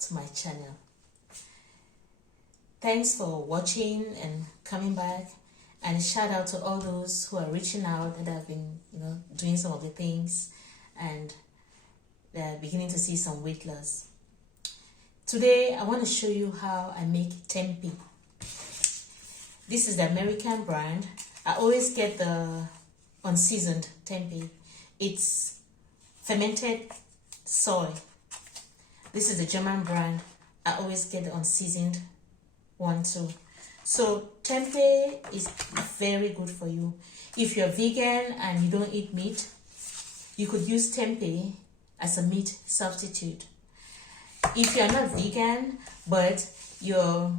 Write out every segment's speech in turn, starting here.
to my channel. Thanks for watching and coming back, and a shout out to all those who are reaching out and have been doing some of the things and they're beginning to see some weight loss. Today I want to show you how I make tempeh. This is the American brand. I always get the unseasoned tempeh. It's fermented soy. This is the German brand. I always get the unseasoned one too. So tempeh is very good for you. If you're vegan and you don't eat meat, you could use tempeh as a meat substitute. If you're not vegan but you're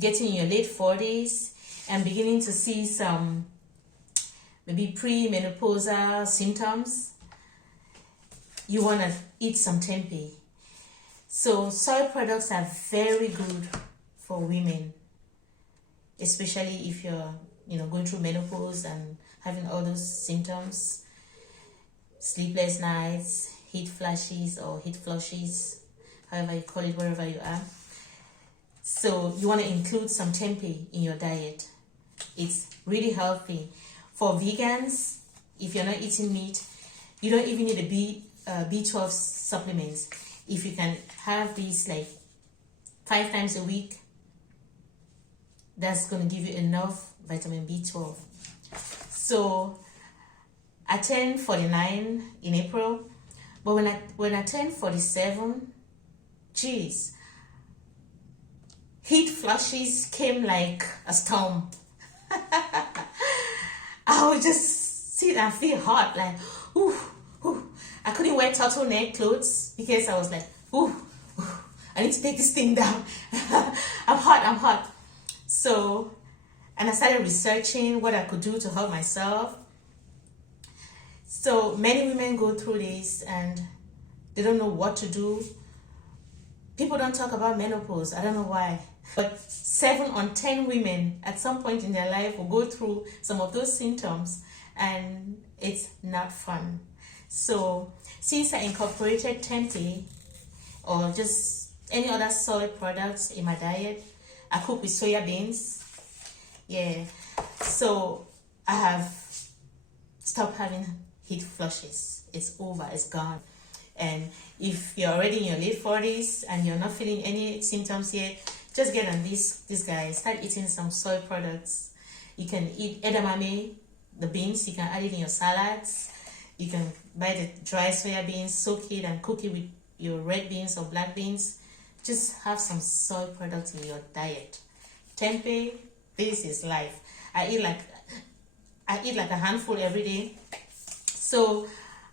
getting in your late 40s and beginning to see some maybe pre-menopausal symptoms, you want to eat some tempeh. So soy products are very good for women, especially if you're going through menopause and having all those symptoms, sleepless nights, heat flashes or heat flushes, however you call it, wherever you are. So you want to include some tempeh in your diet. It's really healthy. For vegans, if you're not eating meat, you don't even need a B12 supplements. If you can have these like 5 times a week, that's going to give you enough vitamin B12. So I turned 49 in April, but when I turned 47, geez, heat flushes came like a storm. I would just sit and feel hot, like, ooh, ooh. I couldn't wear turtleneck clothes because I was like, ooh, ooh, I need to take this thing down. I'm hot. So, and I started researching what I could do to help myself. So many women go through this and they don't know what to do. People don't talk about menopause. I don't know why. But 7 on 10 women at some point in their life will go through some of those symptoms, and it's not fun. So since I incorporated tempeh or just any other soy products in my diet, I cook with soya beans. Yeah. So I have stopped having heat flushes. It's over. It's gone. And if you're already in your late 40s and you're not feeling any symptoms yet, just get on this guy. Start eating some soy products. You can eat edamame, the beans. You can add it in your salads. You can buy the dry soya beans, soak it and cook it with your red beans or black beans. Just have some soy products in your diet. Tempeh, this is life. I eat like a handful every day. So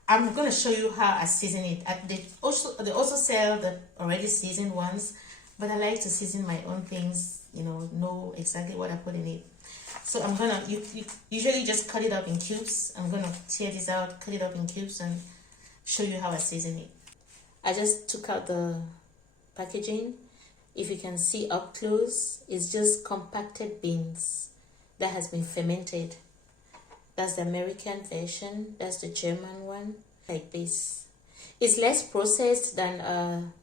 I'm going to show you how I season it. They also sell the already seasoned ones, but I like to season my own things, know exactly what I put in it. So I'm going to, you usually just cut it up in cubes. I'm going to tear this out, cut it up in cubes and show you how I season it. I just took out the packaging. If you can see up close, it's just compacted beans that has been fermented. That's the American version. That's the German one, like this. It's less processed than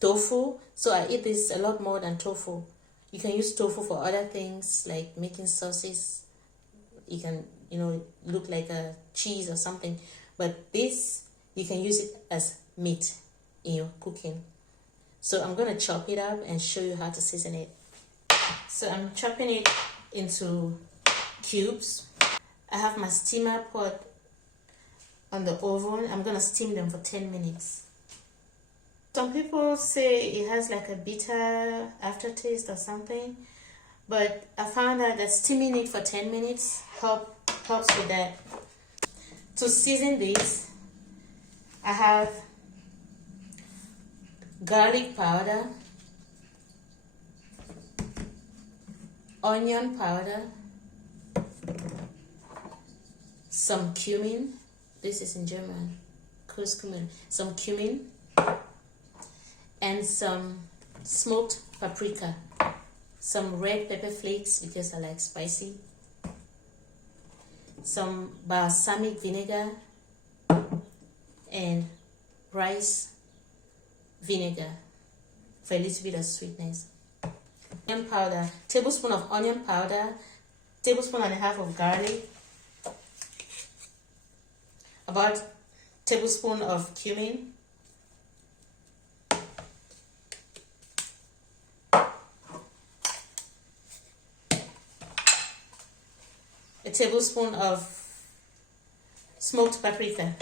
tofu, so I eat this a lot more than tofu. You can use tofu for other things like making sauces. You can, look like a cheese or something. But this, you can use it as meat in your cooking. So I'm going to chop it up and show you how to season it. So I'm chopping it into cubes. I have my steamer pot on the oven. I'm going to steam them for 10 minutes. Some people say it has like a bitter aftertaste or something, but I found out that steaming it for 10 minutes helps with that. To season this, I have garlic powder, onion powder, some cumin. This is in German, Kurskumin. Some cumin and some smoked paprika, some red pepper flakes because I like spicy, some balsamic vinegar and rice vinegar. for a little bit of sweetness. Onion powder, tablespoon of onion powder, tablespoon and a half of garlic, about tablespoon of cumin, a tablespoon of smoked paprika,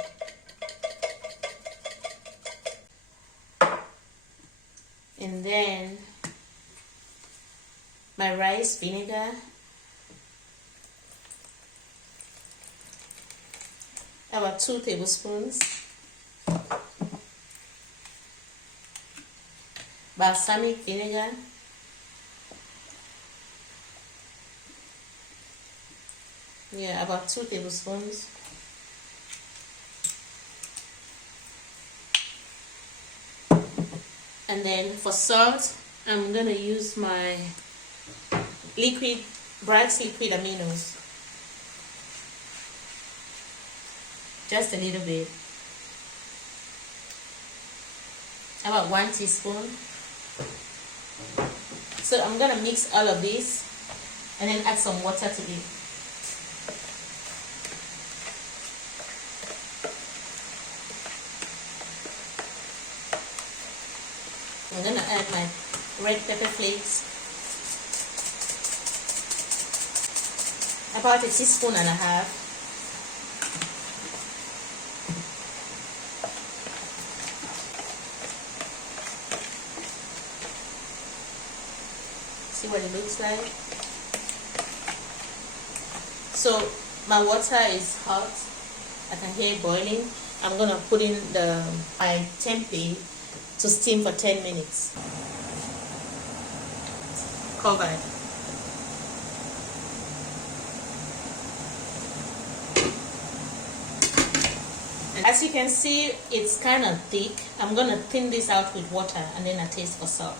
and then my rice vinegar, about 2 tablespoons, balsamic vinegar, about 2 tablespoons, and then for salt, I'm gonna use my Bragg's liquid aminos, just a little bit, about 1 teaspoon. So I'm gonna mix all of this and then add some water to it. I'm gonna add my red pepper flakes, about 1.5 teaspoons. See what it looks like. So my water is hot. I can hear it boiling. I'm gonna put in my tempeh to steam for 10 minutes. Covered. And as you can see, it's kind of thick. I'm gonna thin this out with water and then I taste for salt.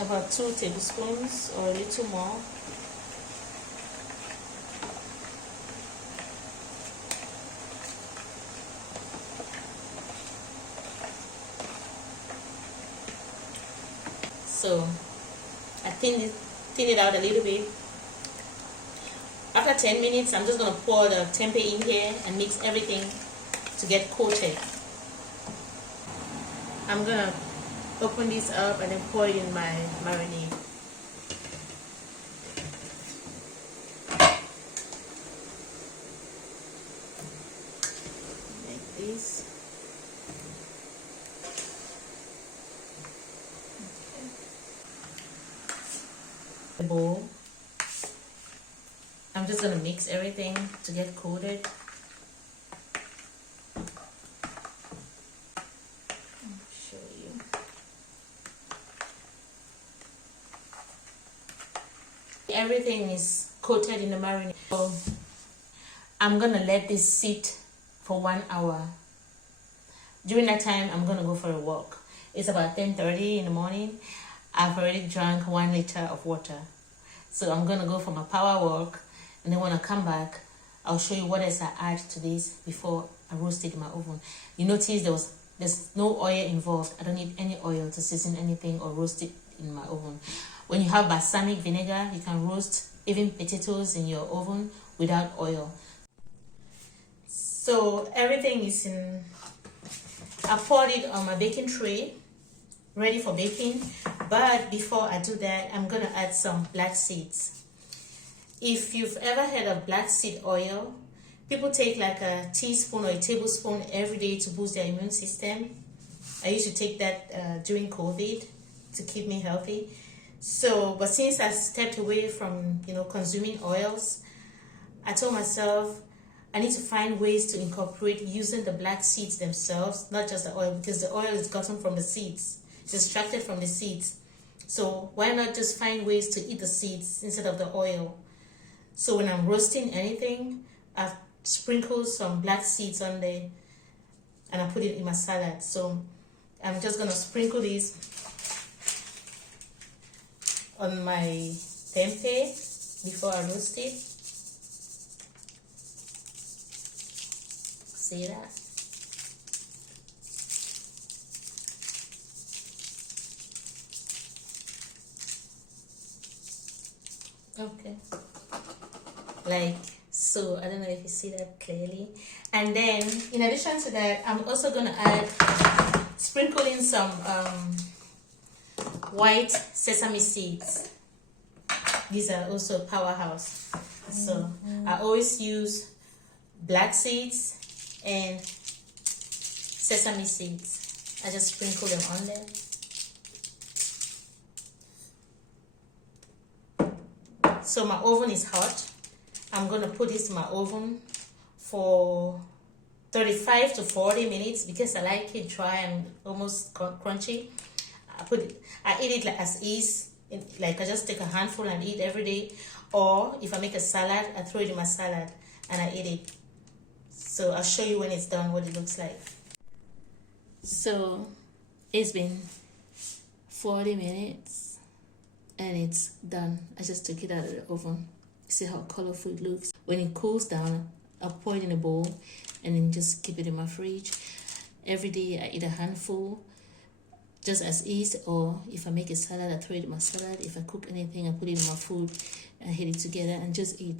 About 2 tablespoons or a little more. So I thin it out a little bit. After 10 minutes, I'm just going to pour the tempeh in here and mix everything to get coated. I'm going to open this up and then pour it in my marinade. Like this. The bowl. I'm just going to mix everything to get coated. Everything is coated in the marinade. So I'm gonna let this sit for 1 hour. During that time, I'm gonna go for a walk. It's about 10:30 in the morning. I've already drank 1 liter of water. So I'm gonna go for my power walk, and then when I come back, I'll show you what else I add to this before I roast it in my oven. You notice there's no oil involved. I don't need any oil to season anything or roast it in my oven. When you have balsamic vinegar, you can roast even potatoes in your oven without oil. So everything is in, I poured it on my baking tray, ready for baking. But before I do that, I'm gonna add some black seeds. If you've ever heard of black seed oil, people take like a teaspoon or a tablespoon every day to boost their immune system. I used to take that during COVID to keep me healthy. So, but since I stepped away from, consuming oils, I told myself I need to find ways to incorporate using the black seeds themselves, not just the oil, because the oil is gotten from the seeds, it's extracted from the seeds. So why not just find ways to eat the seeds instead of the oil? So when I'm roasting anything, I sprinkle some black seeds on there and I put it in my salad. So I'm just gonna sprinkle this on my tempeh before I roast it. see that? Okay, like so. I don't know if you see that clearly. And then in addition to that, I'm also gonna sprinkle in some white sesame seeds. These are also powerhouse. So I always use black seeds and sesame seeds. I just sprinkle them on there. So my oven is hot. I'm gonna put this in my oven for 35 to 40 minutes because I like it dry and almost crunchy. I eat it like as is. Like I just take a handful and eat every day, or if I make a salad, I throw it in my salad and I eat it. So I'll show you when it's done what it looks like. So it's been 40 minutes and it's done. I just took it out of the oven. See how colorful it looks. When it cools down, I'll pour it in a bowl and then just keep it in my fridge. Every day I eat a handful just as is, or if I make a salad, I throw it in my salad. If I cook anything, I put it in my food and hit it together and just eat.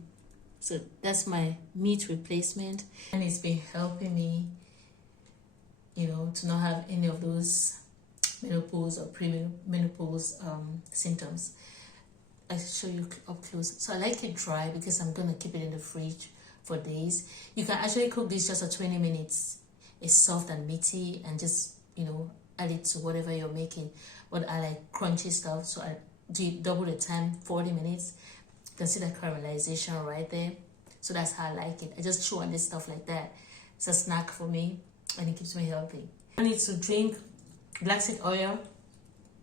So that's my meat replacement, and it's been helping me, to not have any of those menopause or pre-menopause symptoms. I'll show you up close. So I like it dry because I'm gonna keep it in the fridge for days. You can actually cook this just for 20 minutes. It's soft and meaty, and just add it to whatever you're making. But I like crunchy stuff, so I do it double the time, 40 minutes. You can see the caramelization right there. So that's how I like it. I just chew on this stuff like that. It's a snack for me, and it keeps me healthy. I need to drink black seed oil.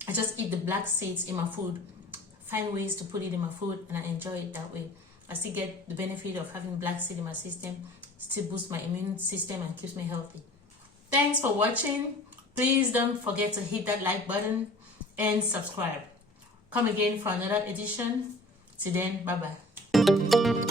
I just eat the black seeds in my food. Find ways to put it in my food, and I enjoy it that way. I still get the benefit of having black seed in my system. Still boosts my immune system and keeps me healthy. Thanks for watching. Please don't forget to hit that like button and subscribe. Come again for another edition. Till then, bye-bye.